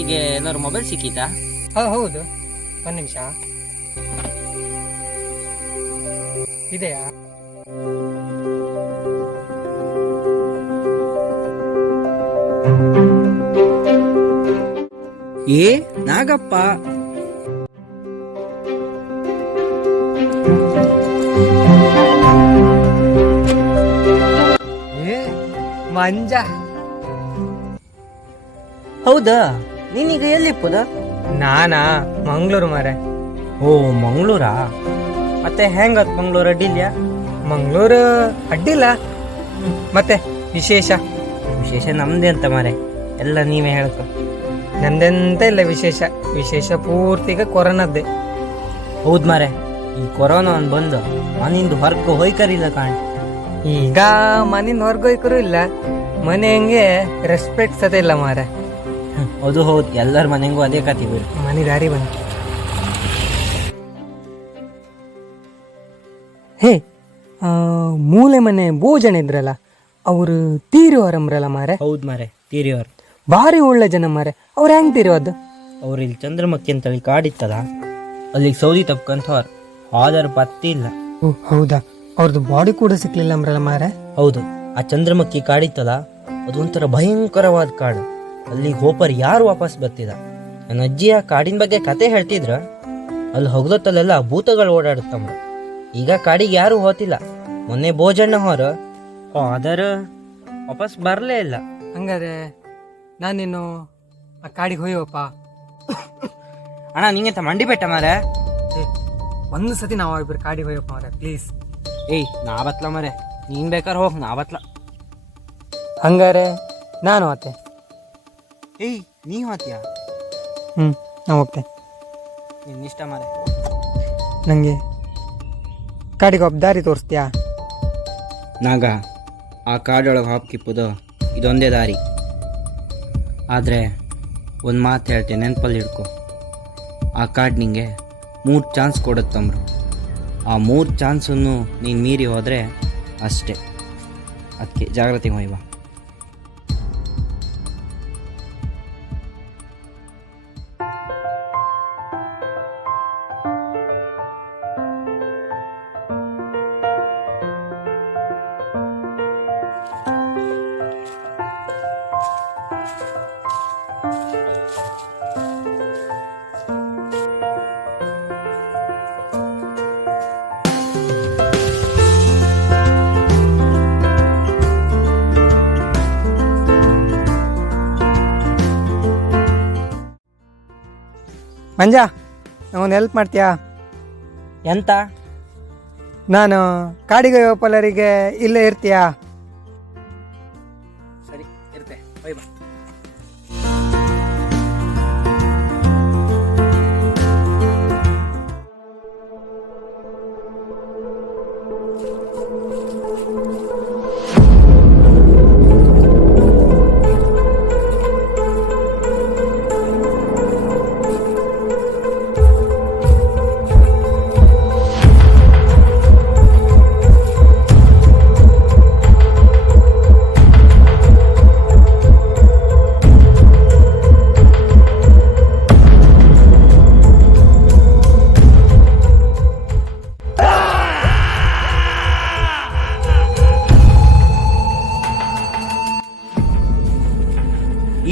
ಅಷ್ಟೊತ್ತಿಗೆ ಏನಾದ್ರು ಮೊಬೈಲ್ ಸಿಕ್ಕಿತಾ? ಹೌದು, ಒಂದು ನಿಮಿಷ. ಇದೆಯಾ? ಏ ನಾಗಪ್ಪ, ಮಂಜ. ಹೌದಾ? ನೀನೀಗ ಎಲ್ಲಿಪ್ಪದ? ನಾನಾ ಮಂಗಳೂರು ಮಾರೆ. ಓ ಮಂಗಳೂರಾ? ಮತ್ತೆ ಹೆಂಗತ್ ಮಂಗಳೂರು, ಅಡ್ಡಿಲ್ಯಾ? ಮಂಗಳೂರು ಅಡ್ಡಿಲ್ಲ. ಮತ್ತೆ ವಿಶೇಷ? ವಿಶೇಷ ನಮ್ದೇ ಅಂತ ಮಾರೆ, ಎಲ್ಲ ನೀವೇ ಹೇಳ್ಕೊ. ನಂದೆಂತ ಇಲ್ಲ ವಿಶೇಷ. ವಿಶೇಷ ಪೂರ್ತಿಗ ಕೊರೋನಾದ್ದೇ. ಹೌದ್ ಮಾರೆ, ಈ ಕೊರೋನಾ ಒಂದು ಬಂದು ಮನಿಂದ ಹೊರಗೆ ಹೋಯ್ಕರಿಲ್ಲ ಕಾಣ್. ಈಗ ಮನೆಯಿಂದ ಹೊರಗೋಯ್ಕರು ಇಲ್ಲ, ಮನೆ ಹೆಂಗೆ ರೆಸ್ಪೆಕ್ಟ್ ಸತ ಇಲ್ಲ ಮಾರೆ. ಅದು ಹೌದು, ಎಲ್ಲರ ಮನೆಗೂ ಅದೇ ಕತೆ ಬಿಡು. ಮನೆ ದಾರಿ ಬಂತು. ಹೇ, ಮೂಲೆ ಮನೆ ಭೋಜನ ಇದ್ರಲ್ಲ, ಅವರು ತೀರಿವರಮ್ರಲ್ಲ ಮಾರೆ. ಹೌದ್ ಮಾರೆ, ತೀರಿಯವ್ರು ಭಾರಿ ಒಳ್ಳೆ ಜನ ಮಾರೆ. ಅವ್ರು ಹೆಂಗ್ ತೀರಿಯೋದು? ಅವ್ರು ಇಲ್ಲಿ ಚಂದ್ರಮಕ್ಕಿ ಅಂತೇಳಿ ಕಾಡಿತ್ತಲ್ಲ, ಅಲ್ಲಿಗೆ ಸೌದಿ ತಪ್ಕಂತವ್ರು, ಆಧಾರ ಪತ್ತಿ ಇಲ್ಲ. ಹೌದಾ? ಅವ್ರದ್ದು ಬಾಡಿ ಕೂಡ ಸಿಕ್ಲಿಲ್ಲ ಅಂಬ್ರಲ್ಲ ಮಾರೆ. ಹೌದು, ಆ ಚಂದ್ರಮಕ್ಕಿ ಕಾಡಿತ್ತಲ್ಲ, ಅದೊಂಥರ ಭಯಂಕರವಾದ ಕಾಡು. ಅಲ್ಲಿಗೆ ಹೋಪರ್ ಯಾರು ವಾಪಸ್ ಬರ್ತಿದ. ನನ್ನ ಅಜ್ಜಿ ಆ ಕಾಡಿನ ಬಗ್ಗೆ ಕತೆ ಹೇಳ್ತಿದ್ರ. ಅಲ್ಲಿ ಹೊಗ್ಲತ್ತಲ್ಲೆಲ್ಲ ಭೂತಗಳು ಓಡಾಡುತ್ತಮ್ಮ. ಈಗ ಕಾಡಿಗೆ ಯಾರು ಹೋತಿಲ್ಲ. ಮೊನ್ನೆ ಭೋಜನ ಹೊರ ಆದರ ವಾಪಸ್ ಬರಲೇ ಇಲ್ಲ. ಹಂಗಾರೆ ನಾನಿನ್ನು ಆ ಕಾಡಿಗೆ ಹೋಯ್ಯಪ್ಪ. ಅಣ್ಣ ನಿಂಗೆಂತ ಮಂಡಿ ಬೆಟ್ಟ ಮಾರೆ. ಒಂದು ಸತಿ ನಾವು ಇಬ್ಬರು ಕಾಡಿಗೆ ಹೋಯಪ್ಪ ಮಾರೆ, ಪ್ಲೀಸ್. ಏಯ್ ನಾ ಬತ್ಲ ಮರೆ, ನೀನ್ ಬೇಕಾದ್ರೆ ಹೋಗ್, ನಾ ಬತ್ಲ. ಹಂಗಾರೆ ನಾನು ಮತ್ತೆ. ಏಯ್ ನೀ ಹೋತ್ಯಾ? ನಾ ಹೋಗ್ತೆ. ನಿನ್ನಿಷ್ಟ ಮಾರೆ. ನನಗೆ ಕಾಡಿಗೆ ಒಬ್ಬ ದಾರಿ ತೋರಿಸ್ತೀಯಾ? ನಾಗ, ಆ ಕಾಡೊಳಗೆ ಹಾಕಿಪ್ಪುದು ಇದೊಂದೇ ದಾರಿ. ಆದರೆ ಒಂದು ಮಾತು ಹೇಳ್ತೇನೆ, ನೆನಪಲ್ಲಿ ಹಿಡ್ಕೊ. ಆ ಕಾಡು ನಿಂಗೆ 3 ಚಾನ್ಸ್ ಕೊಡುತ್ತಂಬ್ರು. ಆ 3 ಚಾನ್ಸನ್ನು ನೀನು ಮೀರಿ ಹೋದರೆ ಅಷ್ಟೇ. ಅದಕ್ಕೆ ಜಾಗ್ರತೆ ಹೋಯ್ವ. ಮಂಜ, ಒಂದು ಹೆಲ್ಪ್ ಮಾಡ್ತೀಯಾ? ಎಂತ? ನಾನು ಕಾಡಿಗೆ ಹೋಗೋಪಲ್ಲರಿಗೆ ಇಲ್ಲೇ ಇರ್ತೀಯಾ? ಸರಿ, ಇರ್ತೆ, ಬೈ ಬಾ.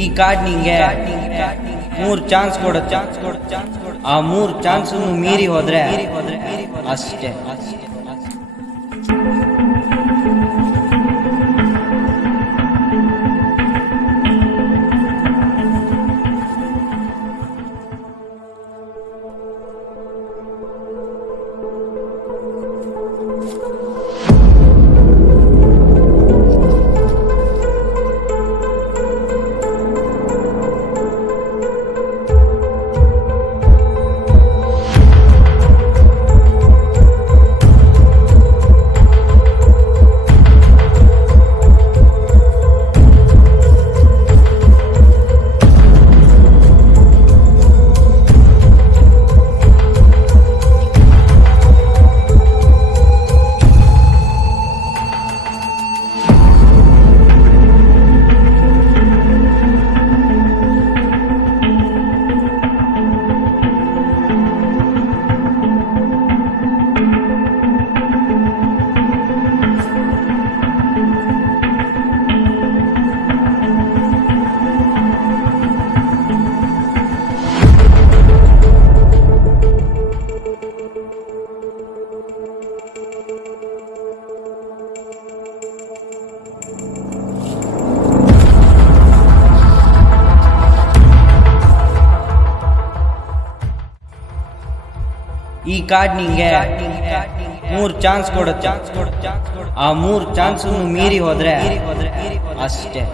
ಈ ಕಾರ್ಡ್ ನಿಂಗೆ 3 ಚಾನ್ಸ್ ಕೊಡುತ್ತೆ. ಆ 3 ಚಾನ್ಸ್ ಮೀರಿ ಹೋದ್ರೆ ಅಷ್ಟೇ. ಕಾರ್ಡ್ ನಿಂಗೆ 3 ಚಾನ್ಸ್ ಕೊಡುತ್ತೆ. ಆ 3 ಚಾನ್ಸನ್ನು ಮೀರಿ ಹೋದ್ರೆ ಅಷ್ಟೇ.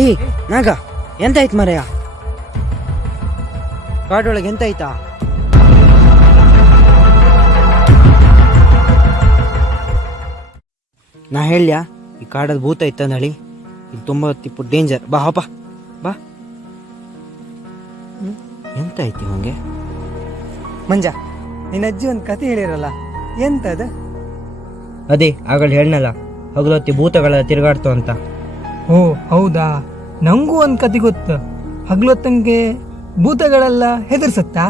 ಏಯ್ ನಾಗ, ಎಂತಾಯ್ತು ಮರೆಯ? ಕಾಡೊಳಗೆ ಎಂತಾಯ್ತಾ? ನಾ ಹೇಳ್ಯಾ ಈ ಕಾಡಲ್ಲಿ ಭೂತ ಇತ್ತಂದಳಿ, ಇದು ತುಂಬ ತಿಪ್ಪು ಡೇಂಜರ್. ಬಾ ಹಪ್ಪ ಬಾ. ಎಂತಾಯ್ತು ಹಂಗೆ? ಮಂಜ, ನಿನ್ನ ಅಜ್ಜಿ ಒಂದು ಕತೆ ಹೇಳಿರಲ್ಲ, ಎಂತದ? ಅದೇ ಆಗಲ್ ಹೇಳ್ನಲ್ಲ, ಹಗಲೊತ್ತಿ ಭೂತಗಳೆಲ್ಲ ತಿರುಗಾಡ್ತು ಅಂತ. ಓ ಹೌದಾ, ನಂಗೂ ಒಂದು ಕತೆ ಗೊತ್ತು. ಹಗ್ಲೊತ್ತಂಗೆ ಭೂತಗಳೆಲ್ಲ ಹೆದರ್ಸತ್ತಾ?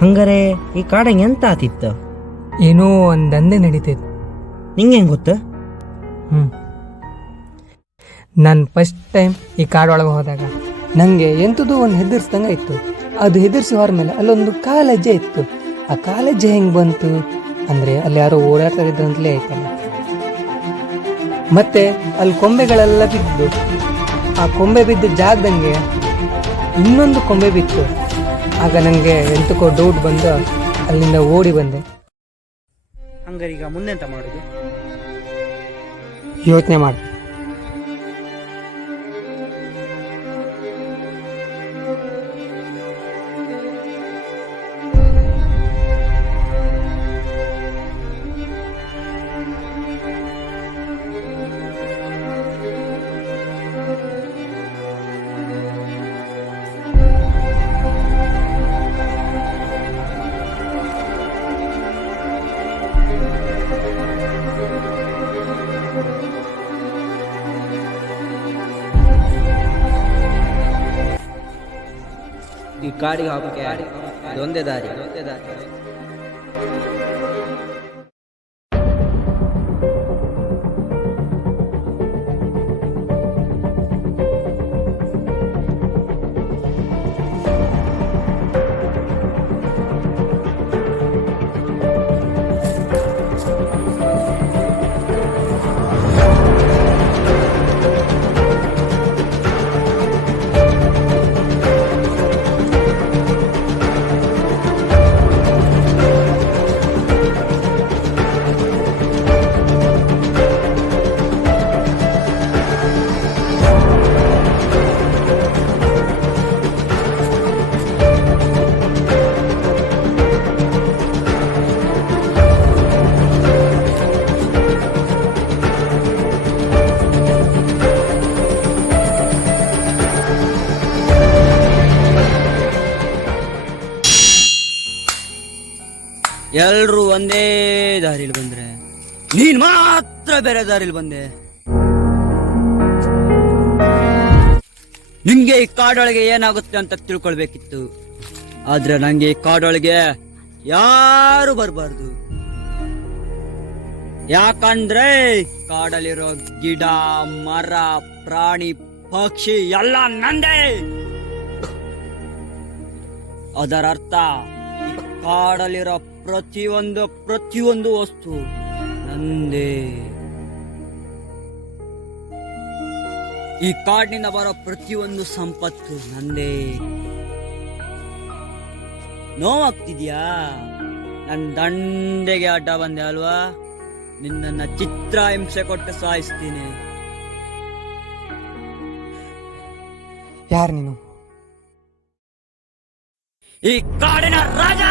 ಹಂಗಾರೆ ಈ ಕಾಡಂಗೆ ಎಂತ ಆತಿತ್ತು? ಏನೋ ಒಂದು ದಂಧೆ ನಡೀತೈತೆ. ನಿಂಗೆ ಹೆಂಗೆ ಗೊತ್ತು? ನಾನು ಫಸ್ಟ್ ಟೈಮ್ ಈ ಕಾಡೊಳಗೆ ಹೋದಾಗ ನನಗೆ ಎಂಥದ್ದು ಒಂದು ಹೆದರ್ಸ್ದಂಗೆ ಇತ್ತು. ಅದು ಹೆದರ್ಸಿ ಹೊರ ಮೇಲೆ ಅಲ್ಲೊಂದು ಕಾಲಜ್ಜೆ ಇತ್ತು. ಆ ಕಾಲಜ್ಜೆ ಹೆಂಗೆ ಬಂತು ಅಂದರೆ ಅಲ್ಲಿ ಯಾರೋ ಓಡಾಡ್ತಾ ಇದ್ದಂತಲೇ ಆಯ್ತಲ್ಲ. ಮತ್ತೆ ಅಲ್ಲಿ ಕೊಂಬೆಗಳೆಲ್ಲ ಬಿದ್ದು, ಆ ಕೊಂಬೆ ಬಿದ್ದ ಜಾಗದಂಗೆ ಇನ್ನೊಂದು ಕೊಂಬೆ ಬಿತ್ತು. ಆಗ ನನಗೆ ಎಂತಕ್ಕೋ ಡೌಟ್ ಬಂದು ಅಲ್ಲಿಂದ ಓಡಿ ಬಂದೆ. ಹಂಗಾರೀಗ ಮುಂದೆಂತ ಮಾಡೋದು? ಯೋಚನೆ ಮಾಡಿ. ಈ ಕಾಡಿಗೆ ಹೋಗಕ್ಕೆ ಇದೊಂದೇ ದಾರಿ. ಎಲ್ರು ಒಂದೇ ದಾರಿಲಿ ಬಂದ್ರೆ ನೀನ್ ಮಾತ್ರ ಬೇರೆ ದಾರಿಲಿ ಬಂದೆ. ನಿಂಗೆ ಈ ಕಾಡೊಳಗೆ ಏನಾಗುತ್ತೆ ಅಂತ ತಿಳ್ಕೊಳ್ಬೇಕಿತ್ತು. ಆದ್ರೆ ನಂಗೆ ಈ ಕಾಡೊಳಗೆ ಯಾರು ಬರಬಾರ್ದು. ಯಾಕಂದ್ರೆ ಕಾಡಲ್ಲಿರೋ ಗಿಡ ಮರ ಪ್ರಾಣಿ ಪಕ್ಷಿ ಎಲ್ಲ ನಂದೇ. ಅದರ ಅರ್ಥ ಈ ಕಾಡಲ್ಲಿರೋ ಪ್ರತಿಯೊಂದು ವಸ್ತು ನಂದೇ. ಈ ಕಾಡಿನಿಂದ ಬರೋ ಪ್ರತಿಯೊಂದು ಸಂಪತ್ತು ನಂದೇ. ನೋವಾಗ್ತಿದ್ಯಾ? ನನ್ನ ದಂಡೆಗೆ ಅಡ್ಡ ಬಂದೆ ಅಲ್ವಾ? ನಿನ್ನ ಚಿತ್ರ ಹಿಂಸೆ ಕೊಟ್ಟು ಸಾಯಿಸ್ತೀನಿ. ಯಾರು ನೀನು? ಈ ಕಾಡಿನ ರಾಜ.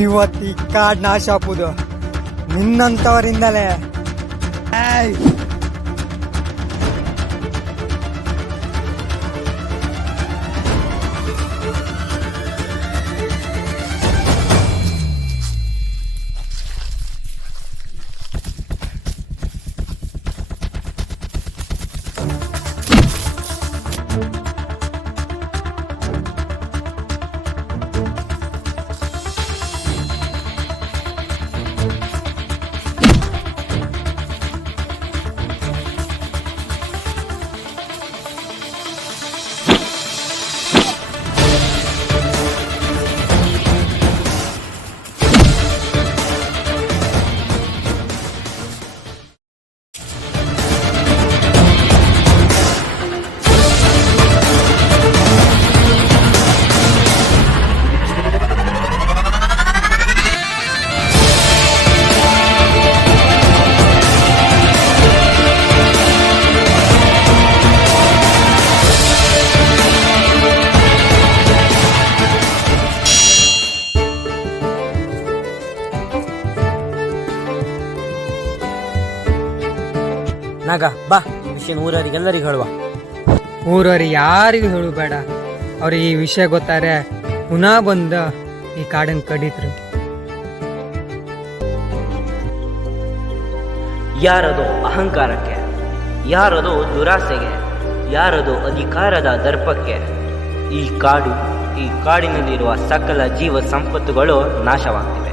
ಇವತ್ತು ಈ ಕಾಡ್ ನಾಶ ಹಾಕುದು ನಿನ್ನಂತವರಿಂದಲೇ. ಏಯ್! ನಾಗ ಬಾ ವಿಷಯ ಊರವರಿಗೆಲ್ಲರಿಗೂ ಹೇಳುವ. ಊರವ್ರು ಯಾರಿಗೂ ಹೇಳು ಬೇಡ. ಅವ್ರಿಗೆ ಈ ವಿಷಯ ಗೊತ್ತಾರೆ ಪುನಃ ಬಂದ ಈ ಕಾಡನ್ ಕಡಿತ್ರು. ಯಾರದೋ ಅಹಂಕಾರಕ್ಕೆ, ಯಾರದೋ ದುರಾಸೆಗೆ, ಯಾರದೋ ಅಧಿಕಾರದ ದರ್ಪಕ್ಕೆ ಈ ಕಾಡಿನಲ್ಲಿರುವ ಸಕಲ ಜೀವ ಸಂಪತ್ತುಗಳು ನಾಶವಾಗ್ತಿವೆ.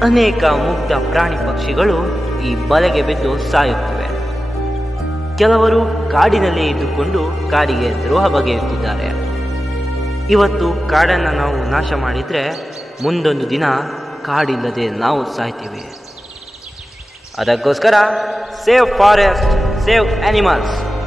ಅನೇಕ ಮುಗ್ಧ ಪ್ರಾಣಿ ಪಕ್ಷಿಗಳು ಈ ಬಲೆಗೆ ಬಿದ್ದು ಸಾಯುತ್ತಿವೆ. ಕೆಲವರು ಕಾಡಿನಲ್ಲೇ ಇದ್ದುಕೊಂಡು ಕಾಡಿಗೆ ದ್ರೋಹ ಬಗೆಯುತ್ತಿದ್ದಾರೆ. ಇವತ್ತು ಕಾಡನ್ನು ನಾವು ನಾಶ ಮಾಡಿದರೆ ಮುಂದೊಂದು ದಿನ ಕಾಡಿಲ್ಲದೆ ನಾವು ಸಾಯ್ತೀವಿ. ಅದಕ್ಕೋಸ್ಕರ ಸೇವ್ ಫಾರೆಸ್ಟ್, ಸೇವ್ ಆನಿಮಲ್ಸ್.